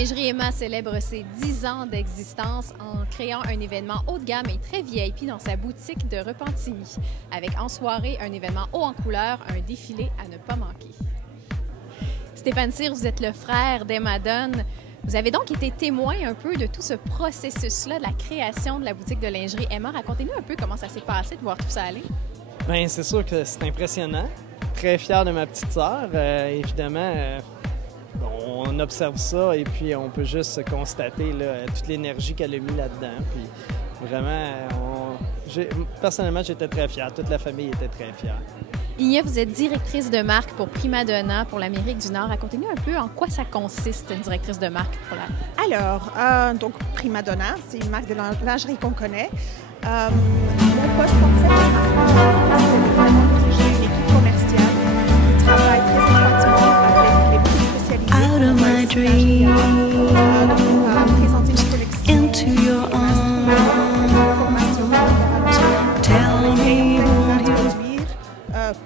Lingerie Emma célèbre ses 10 ans d'existence en créant un événement haut de gamme et très VIP dans sa boutique de Repentigny. Avec en soirée un événement haut en couleur, un défilé à ne pas manquer. Stéphane Cyr, vous êtes le frère d'Emma Dunn. Vous avez donc été témoin un peu de tout ce processus-là, de la création de la boutique de lingerie Emma. Racontez-nous un peu comment ça s'est passé de voir tout ça aller. Bien, c'est sûr que c'est impressionnant. Très fier de ma petite sœur. Évidemment, on observe ça et puis on peut juste constater là, toute l'énergie qu'elle a mis là-dedans. Puis vraiment, personnellement, j'étais très fier. Toute la famille était très fière. Inia, vous êtes directrice de marque pour Primadonna pour l'Amérique du Nord. Racontez-nous un peu en quoi ça consiste, une directrice de marque pour la... Alors, donc Primadonna, c'est une marque de lingerie qu'on connaît. Mon poste, en fait, c'est vraiment diriger une équipe commerciale qui travaille très étroitement avec les boutiques spécialisées pour présenter une collection,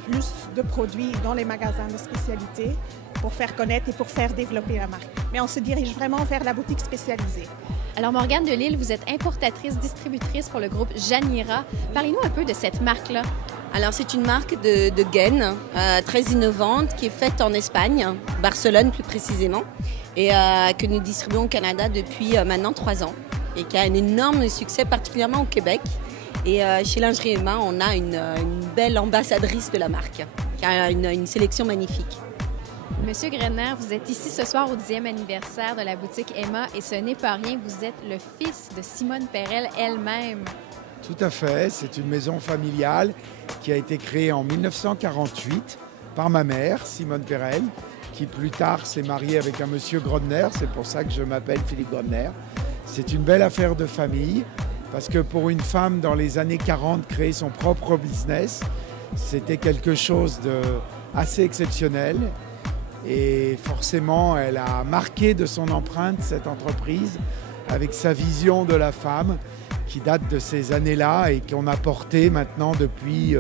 plus de produits dans les magasins de spécialité pour faire connaître et pour faire développer la marque. Mais on se dirige vraiment vers la boutique spécialisée. Alors, Morgane Delille, vous êtes importatrice, distributrice pour le groupe Janira. Parlez-nous un peu de cette marque-là. Alors, c'est une marque de gaines très innovante qui est faite en Espagne, Barcelone plus précisément, et que nous distribuons au Canada depuis maintenant 3 ans et qui a un énorme succès, particulièrement au Québec. Et chez Lingerie Emma, on a une belle ambassadrice de la marque, qui a une sélection magnifique. Monsieur Grenner, vous êtes ici ce soir au 10e anniversaire de la boutique Emma et ce n'est pas rien, vous êtes le fils de Simone Perel elle-même. Tout à fait, c'est une maison familiale qui a été créée en 1948 par ma mère, Simone Perel, qui plus tard s'est mariée avec un monsieur Grodner, c'est pour ça que je m'appelle Philippe Grodner. C'est une belle affaire de famille. Parce que pour une femme, dans les années 40, créer son propre business, c'était quelque chose d'assez exceptionnel. Et forcément, elle a marqué de son empreinte cette entreprise avec sa vision de la femme qui date de ces années-là et qu'on a portée maintenant depuis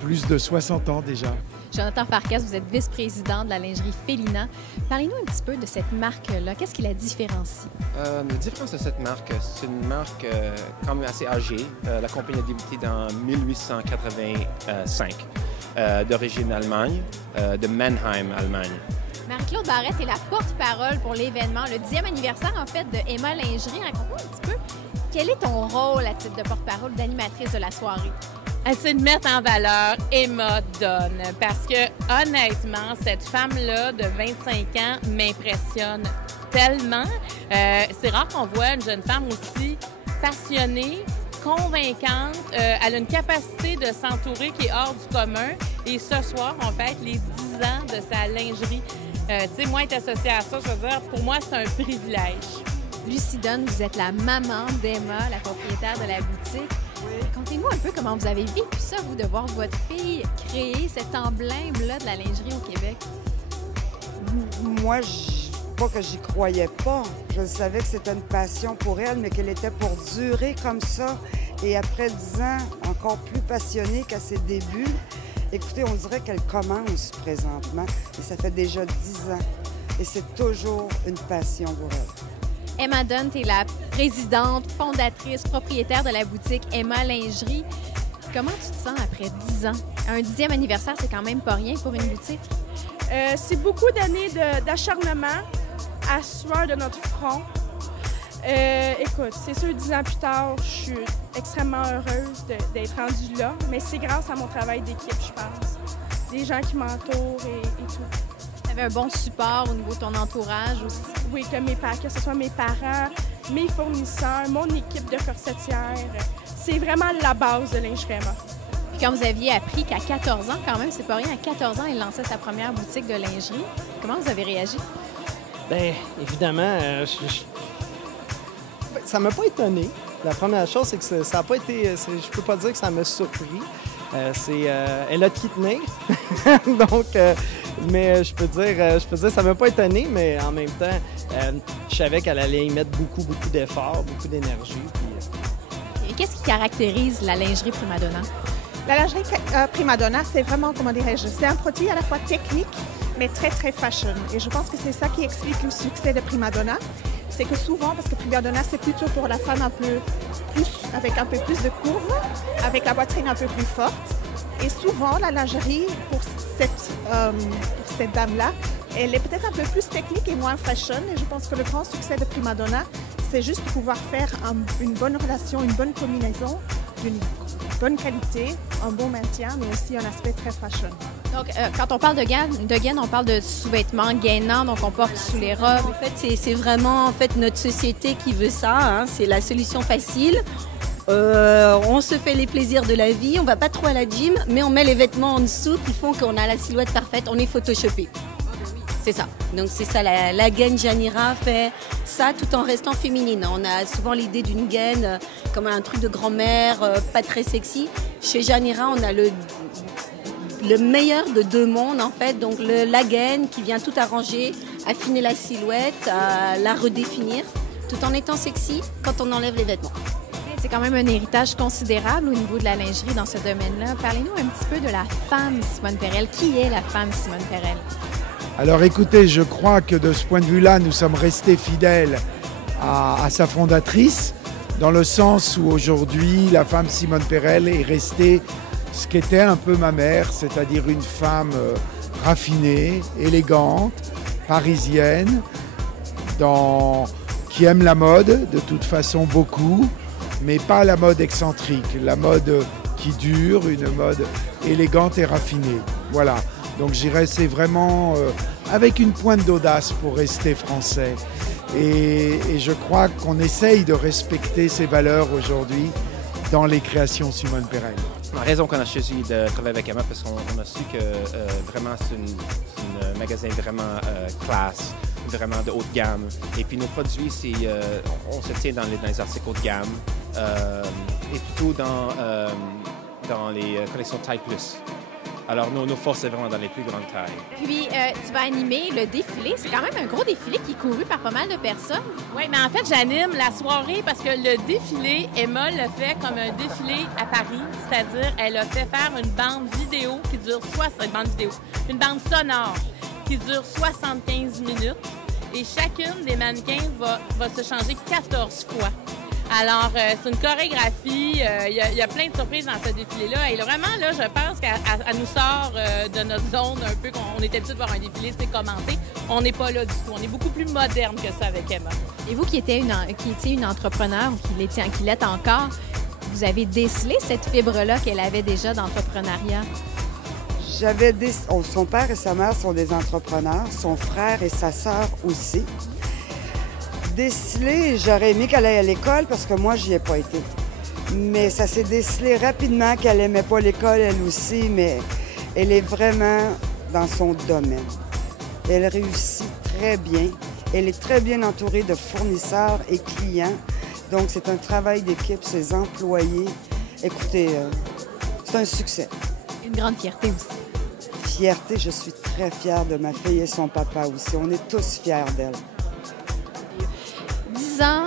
plus de 60 ans déjà. Jonathan Farkas, vous êtes vice-président de la lingerie Félina. Parlez-nous un petit peu de cette marque-là. Qu'est-ce qui la différencie? La différence de cette marque, c'est une marque quand même assez âgée. La compagnie a débuté en 1885, d'origine Allemagne, de Mannheim, Allemagne. Marie-Claude Barrette est la porte-parole pour l'événement, le 10e anniversaire en fait de Emma Lingerie. Raconte-nous un petit peu, quel est ton rôle à titre de porte-parole, d'animatrice de la soirée? C'est de mettre en valeur Emma Dunn parce que, honnêtement, cette femme-là de 25 ans m'impressionne tellement. C'est rare qu'on voit une jeune femme aussi passionnée, convaincante. Elle a une capacité de s'entourer qui est hors du commun. Et ce soir, on fête les 10 ans de sa lingerie. Tu sais, moi, être associée à ça, je veux dire, pour moi, c'est un privilège. Lucie Dunn, vous êtes la maman d'Emma, la propriétaire de la boutique. Racontez-nous un peu comment vous avez vécu ça, vous, de voir votre fille créer cet emblème-là de la lingerie au Québec. Moi, pas que j'y croyais pas. Je savais que c'était une passion pour elle, mais qu'elle était pour durer comme ça. Et après 10 ans, encore plus passionnée qu'à ses débuts. Écoutez, on dirait qu'elle commence présentement. Et ça fait déjà 10 ans. Et c'est toujours une passion pour elle. Emma Dunn, tu es la présidente, fondatrice, propriétaire de la boutique Emma Lingerie. Comment tu te sens après 10 ans? Un 10e anniversaire, c'est quand même pas rien pour une boutique. C'est beaucoup d'années d'acharnement à sueur de notre front. Écoute, c'est sûr, 10 ans plus tard, je suis extrêmement heureuse d'être rendue là, mais c'est grâce à mon travail d'équipe, je pense. Des gens qui m'entourent et tout. Tu avais un bon support au niveau de ton entourage aussi? Oui, que ce soit mes parents, mes fournisseurs, mon équipe de corsetières. C'est vraiment la base de Lingerie Emma. Puis quand vous aviez appris qu'à 14 ans, quand même, c'est pas rien, à 14 ans, elle lançait sa première boutique de lingerie, comment vous avez réagi? Bien, évidemment, ça m'a pas étonné. La première chose, c'est que ça n'a pas été... Je peux pas dire que ça m'a surpris. Elle a de qui tenir. Donc, mais je peux dire, ça m'a pas étonné, mais en même temps, je savais qu'elle allait y mettre beaucoup d'efforts, beaucoup d'énergie. Et qu'est-ce qui caractérise la lingerie Primadonna? La lingerie Primadonna, c'est vraiment, comment dirais-je, c'est un produit à la fois technique, mais très, très fashion. Et je pense que c'est ça qui explique le succès de Prima Donna. C'est que souvent, parce que Prima Donna, c'est plutôt pour la femme avec un peu plus de courbe, avec la poitrine un peu plus forte. Et souvent, la lingerie, pour cette dame-là, elle est peut-être un peu plus technique et moins fashion. Et je pense que le grand succès de Prima Donna, c'est juste pouvoir faire une bonne relation, une bonne combinaison, d'une bonne qualité, un bon maintien, mais aussi un aspect très fashion. Donc, quand on parle de gaine, on parle de sous-vêtements gainants, donc on porte sous les robes. En fait, c'est vraiment notre société qui veut ça. Hein. C'est la solution facile. On se fait les plaisirs de la vie, on va pas trop à la gym, mais on met les vêtements en dessous qui font qu'on a la silhouette parfaite, on est photoshopé. C'est ça. Donc c'est ça, la gaine Janira fait ça tout en restant féminine. On a souvent l'idée d'une gaine comme un truc de grand-mère, pas très sexy. Chez Janira, on a le meilleur de deux mondes en fait. Donc la gaine qui vient tout arranger, affiner la silhouette, la redéfinir, tout en étant sexy quand on enlève les vêtements. C'est quand même un héritage considérable au niveau de la lingerie dans ce domaine-là. Parlez-nous un petit peu de la femme Simone Perel. Qui est la femme Simone Perel? Alors écoutez, je crois que de ce point de vue-là, nous sommes restés fidèles à sa fondatrice, dans le sens où aujourd'hui, la femme Simone Perel est restée ce qu'était un peu ma mère, c'est-à-dire une femme raffinée, élégante, parisienne, qui aime la mode, de toute façon beaucoup, mais pas la mode excentrique, la mode qui dure, une mode élégante et raffinée. Voilà. Donc j'irais, c'est vraiment avec une pointe d'audace pour rester français. Et je crois qu'on essaye de respecter ces valeurs aujourd'hui dans les créations Simone Perel. La raison qu'on a choisi de travailler avec Emma, parce qu'on a su que vraiment c'est un magasin vraiment classe, vraiment de haute gamme. Et puis nos produits, on se tient dans les articles haut de gamme et plutôt dans les collections taille plus. Alors, nos forces, c'est vraiment dans les plus grandes tailles. Puis, tu vas animer le défilé. C'est quand même un gros défilé qui est couru par pas mal de personnes. Oui, mais en fait, j'anime la soirée parce que le défilé, Emma le fait comme un défilé à Paris. C'est-à-dire, elle a fait faire une bande vidéo qui dure une bande sonore qui dure 75 minutes. Et chacune des mannequins va se changer 14 fois. Alors, c'est une chorégraphie. Il y a plein de surprises dans ce défilé-là. Et vraiment, là, je pense qu'elle nous sort de notre zone un peu. On était habitué de voir un défilé commenté. On n'est pas là du tout. On est beaucoup plus moderne que ça avec Emma. Et vous qui étiez une entrepreneur, ou qui l'êtes encore, vous avez décelé cette fibre-là qu'elle avait déjà d'entrepreneuriat? Son père et sa mère sont des entrepreneurs. Son frère et sa sœur aussi. Décelé, j'aurais aimé qu'elle aille à l'école parce que moi, j'y ai pas été. Mais ça s'est décelé rapidement qu'elle aimait pas l'école, elle aussi, mais elle est vraiment dans son domaine. Elle réussit très bien. Elle est très bien entourée de fournisseurs et clients. Donc, c'est un travail d'équipe, ses employés. Écoutez, c'est un succès. Une grande fierté aussi. Fierté, je suis très fière de ma fille et son papa aussi. On est tous fiers d'elle. 10 ans,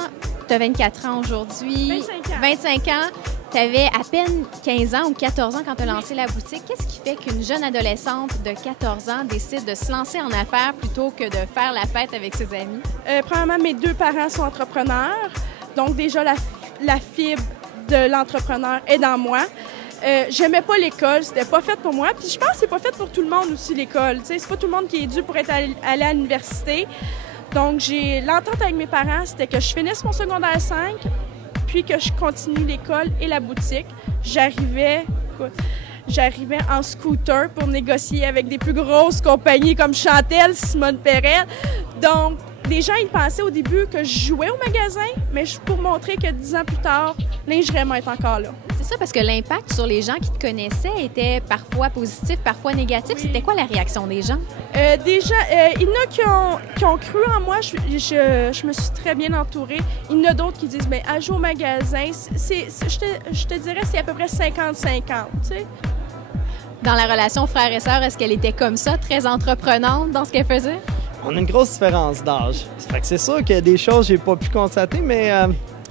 tu as 24 ans aujourd'hui. 25 ans. Tu avais à peine 15 ans ou 14 ans quand tu as lancé la boutique. Qu'est-ce qui fait qu'une jeune adolescente de 14 ans décide de se lancer en affaires plutôt que de faire la fête avec ses amis? Premièrement, mes deux parents sont entrepreneurs. Donc déjà, la fibre de l'entrepreneur est dans moi. J'aimais pas l'école, c'était pas fait pour moi. Puis je pense que c'est pas fait pour tout le monde aussi, l'école. C'est pas tout le monde qui est dû pour être allé à l'université. Donc, l'entente avec mes parents, c'était que je finisse mon secondaire 5, puis que je continue l'école et la boutique. J'arrivais en scooter pour négocier avec des plus grosses compagnies comme Chantel, Simone Perel. Donc, les gens, ils pensaient au début que je jouais au magasin, mais pour montrer que 10 ans plus tard, Lingerie est encore là. C'est ça, parce que l'impact sur les gens qui te connaissaient était parfois positif, parfois négatif. Oui. C'était quoi la réaction des gens? Il y en a qui ont cru en moi. Je me suis très bien entourée. Il y en a d'autres qui disent, bien, à jouer au magasin, je te dirais, c'est à peu près 50-50, tu sais. Dans la relation frère et sœur, est-ce qu'elle était comme ça, très entreprenante dans ce qu'elle faisait? On a une grosse différence d'âge. Fait que c'est sûr qu'il y a des choses que j'ai pas pu constater, mais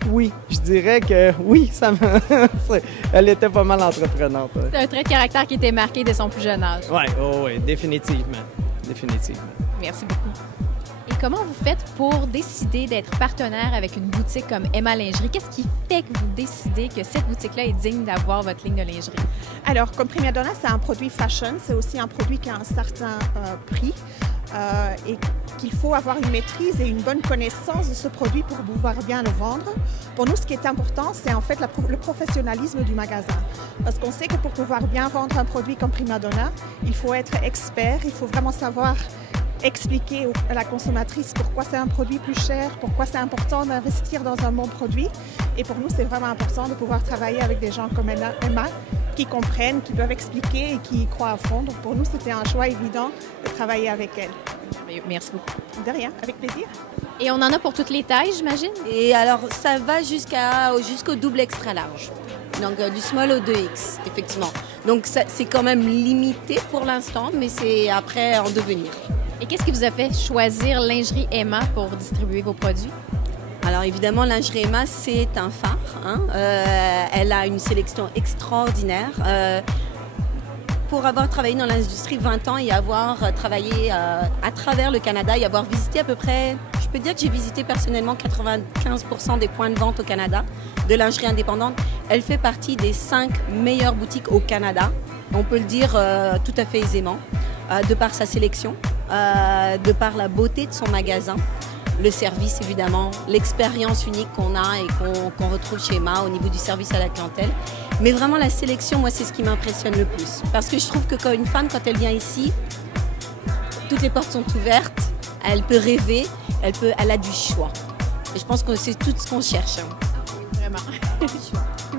oui, je dirais que oui, elle était pas mal entreprenante. Ouais. C'est un trait de caractère qui était marqué dès son plus jeune âge. Oui, définitivement. définitivement. Merci beaucoup. Et comment vous faites pour décider d'être partenaire avec une boutique comme Emma Lingerie? Qu'est-ce qui fait que vous décidez que cette boutique-là est digne d'avoir votre ligne de lingerie? Alors, comme Prima Donna, c'est un produit fashion. C'est aussi un produit qui a un certain prix et qu'il faut avoir une maîtrise et une bonne connaissance de ce produit pour pouvoir bien le vendre. Pour nous, ce qui est important, c'est en fait le professionnalisme du magasin. Parce qu'on sait que pour pouvoir bien vendre un produit comme Prima Donna, il faut être expert, il faut vraiment savoir expliquer à la consommatrice pourquoi c'est un produit plus cher, pourquoi c'est important d'investir dans un bon produit. Et pour nous, c'est vraiment important de pouvoir travailler avec des gens comme Emma qui comprennent, qui peuvent expliquer et qui y croient à fond. Donc pour nous, c'était un choix évident de travailler avec elle. Merci beaucoup. De rien, avec plaisir. Et on en a pour toutes les tailles, j'imagine? Et alors, ça va jusqu'au double extra large. Donc, du small au 2X, effectivement. Donc, c'est quand même limité pour l'instant, mais c'est après en devenir. Et qu'est-ce qui vous a fait choisir Lingerie Emma pour distribuer vos produits? Alors évidemment, Lingerie Emma, c'est un phare. Hein. Elle a une sélection extraordinaire. Pour avoir travaillé dans l'industrie 20 ans et avoir travaillé à travers le Canada et avoir visité à peu près, je peux dire que j'ai visité personnellement 95% des points de vente au Canada de lingerie indépendante. Elle fait partie des 5 meilleures boutiques au Canada. On peut le dire tout à fait aisément, de par sa sélection, de par la beauté de son magasin, le service évidemment, l'expérience unique qu'on a et qu'on retrouve chez Emma au niveau du service à la clientèle. Mais vraiment la sélection, moi c'est ce qui m'impressionne le plus. Parce que je trouve que quand une femme, quand elle vient ici, toutes les portes sont ouvertes, elle peut rêver, elle a du choix. Et je pense que c'est tout ce qu'on cherche. Vraiment.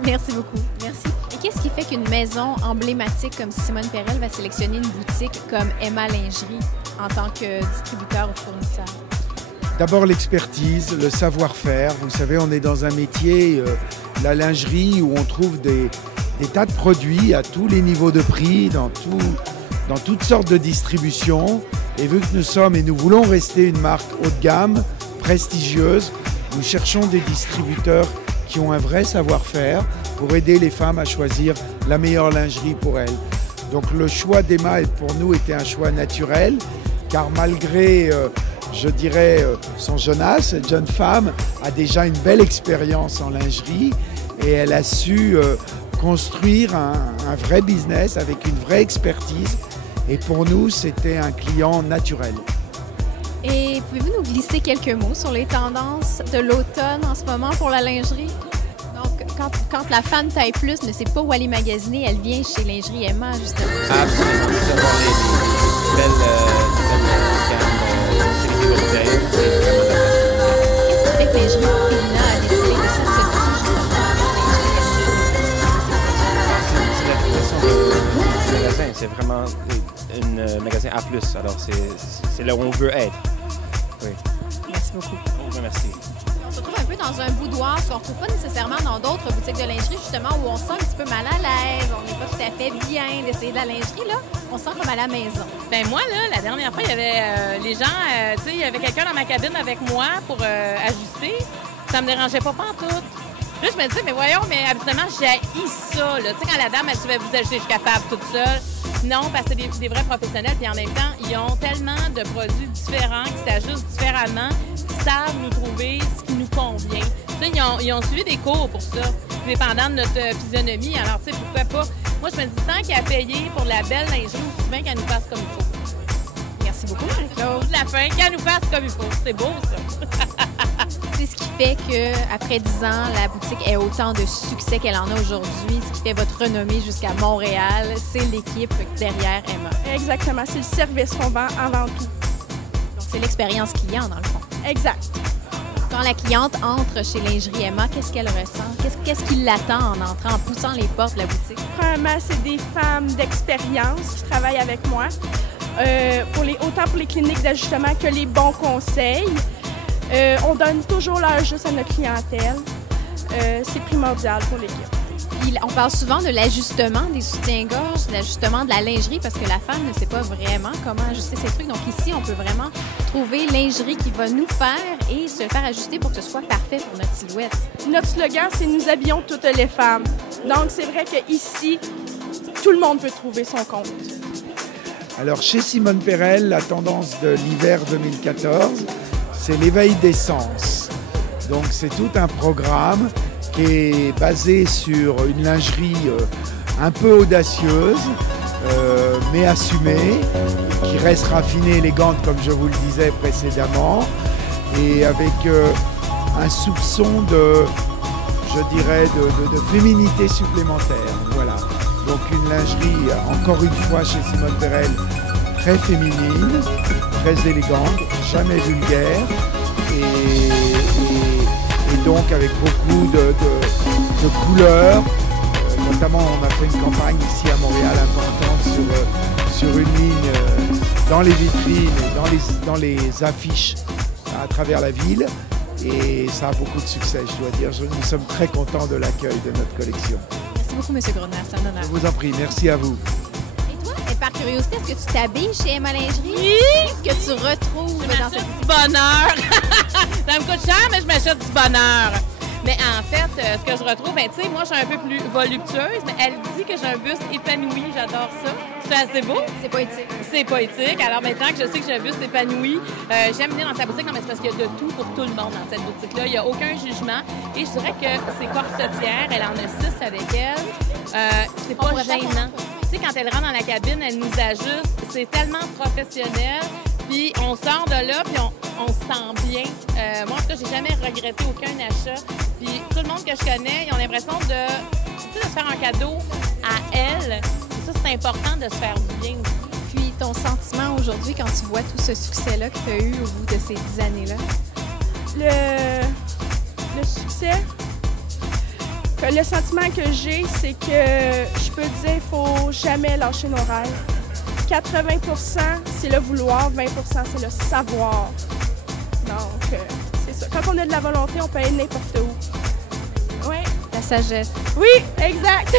Merci beaucoup. Merci. Et qu'est-ce qui fait qu'une maison emblématique comme Simone Perel va sélectionner une boutique comme Emma Lingerie en tant que distributeur ou fournisseur? D'abord l'expertise, le savoir-faire. Vous savez, on est dans un métier, la lingerie, où on trouve des tas de produits à tous les niveaux de prix, dans toutes sortes de distributions. Et vu que nous sommes et nous voulons rester une marque haut de gamme, prestigieuse, nous cherchons des distributeurs qui ont un vrai savoir-faire pour aider les femmes à choisir la meilleure lingerie pour elles. Donc le choix d'Emma pour nous était un choix naturel, car malgré je dirais, son jeune âge, cette jeune femme a déjà une belle expérience en lingerie et elle a su construire un vrai business avec une vraie expertise. Et pour nous, c'était un client naturel. Et pouvez-vous nous glisser quelques mots sur les tendances de l'automne en ce moment pour la lingerie? Donc, quand la femme taille plus ne sait pas où aller magasiner, elle vient chez Lingerie Emma, justement. Absolument. Vous avoir les belles gammes. Qu'est-ce qui fait que Lingerie Féminin a décidé de s'associer? C'est vraiment un magasin A+, alors c'est là où on veut être. Oui. Merci beaucoup. Merci. On se retrouve un peu dans un boudoir, ce qu'on ne retrouve pas nécessairement dans d'autres boutiques de lingerie, justement, où on se sent un petit peu mal à l'aise, on n'est pas tout à fait bien d'essayer de la lingerie, là. On se sent comme à la maison. Ben moi, là, la dernière fois, il y avait les gens, tu sais, il y avait quelqu'un dans ma cabine avec moi pour ajuster. Ça me dérangeait pas pantoute. Là, je me disais, mais voyons, mais habituellement, j'haïs ça, là. Tu sais, quand la dame, elle dit, vous ajuster, je suis capable toute seule. Non, parce que c'est des vrais professionnels, puis en même temps, ils ont tellement de produits différents qui s'ajustent différemment, qui savent nous trouver ce qui nous convient. Tu sais, ils ont suivi des cours pour ça, dépendant de notre physionomie. Alors, tu sais, pourquoi pas? Moi, je me dis, tant qu'à payer pour de la belle lingerie, c'est bien qu'elle nous fasse comme il faut. Merci beaucoup, Marie-Claude. De la fin, qu'elle nous fasse comme il faut. C'est beau, ça. C'est ce qui fait qu'après 10 ans, la boutique ait autant de succès qu'elle en a aujourd'hui. Ce qui fait votre renommée jusqu'à Montréal, c'est l'équipe derrière Emma. Exactement. C'est le service qu'on vend avant tout. Donc, c'est l'expérience client, dans le fond. Exact. Quand la cliente entre chez Lingerie Emma, qu'est-ce qu'elle ressent? Qu'est-ce qui l'attend en entrant, en poussant les portes de la boutique? Premièrement, c'est des femmes d'expérience qui travaillent avec moi, autant pour les cliniques d'ajustement que les bons conseils. On donne toujours l'heure juste à notre clientèle. C'est primordial pour l'équipe. On parle souvent de l'ajustement des soutiens-gorge, de l'ajustement de la lingerie, parce que la femme ne sait pas vraiment comment ajuster ses trucs. Donc ici, on peut vraiment trouver lingerie qui va nous faire et se faire ajuster pour que ce soit parfait pour notre silhouette. Notre slogan, c'est « Nous habillons toutes les femmes ». Donc c'est vrai qu'ici, tout le monde peut trouver son compte. Alors chez Simone Perel, la tendance de l'hiver 2014, c'est l'éveil des sens. Donc c'est tout un programme qui est basé sur une lingerie un peu audacieuse, mais assumée, qui reste raffinée, élégante comme je vous le disais précédemment, et avec un soupçon de, je dirais, de féminité supplémentaire. Voilà. Donc une lingerie, encore une fois chez Simone Perel, très féminine, très élégante, jamais vulgaire, et donc avec beaucoup de couleurs. Notamment, on a fait une campagne ici à Montréal importante sur une ligne dans les vitrines et dans les affiches à travers la ville. Et ça a beaucoup de succès, je dois dire. Nous sommes très contents de l'accueil de notre collection. Merci beaucoup, M. Grodner. C'est un honneur. Je vous en prie. Merci à vous. Et toi, par curiosité, est-ce que tu t'habilles chez Emma Lingerie? Oui! Qu'est-ce que tu retrouves dans cette du bonheur! Ça me coûte cher, mais je m'achète du bonheur. Mais en fait, ce que je retrouve, ben, tu sais, moi, je suis un peu plus voluptueuse, mais elle dit que j'ai un buste épanoui. J'adore ça. C'est assez beau. C'est poétique. C'est poétique. Alors maintenant que je sais que j'ai un buste épanoui, j'aime venir dans sa boutique. Non, mais c'est parce qu'il y a de tout pour tout le monde dans cette boutique-là. Il n'y a aucun jugement. Et je dirais que ses corsetières, elle en a 6 avec elle. C'est pas gênant. Tu sais, quand elle rentre dans la cabine, elle nous ajuste. C'est tellement professionnel. Puis on sort de là, puis on se sent bien. Moi, en tout cas, j'ai jamais regretté aucun achat. Puis tout le monde que je connais, ils ont l'impression de se faire un cadeau à elle. Et ça, c'est important de se faire du bien aussi. Puis ton sentiment aujourd'hui quand tu vois tout ce succès-là que tu as eu au bout de ces 10 années-là? Le succès, le sentiment que j'ai, c'est que je peux te dire, il ne faut jamais lâcher nos rêves. 80 % c'est le vouloir, 20 % c'est le savoir. Donc, c'est ça. Quand on a de la volonté, on peut aller n'importe où. Oui. La sagesse. Oui, exact.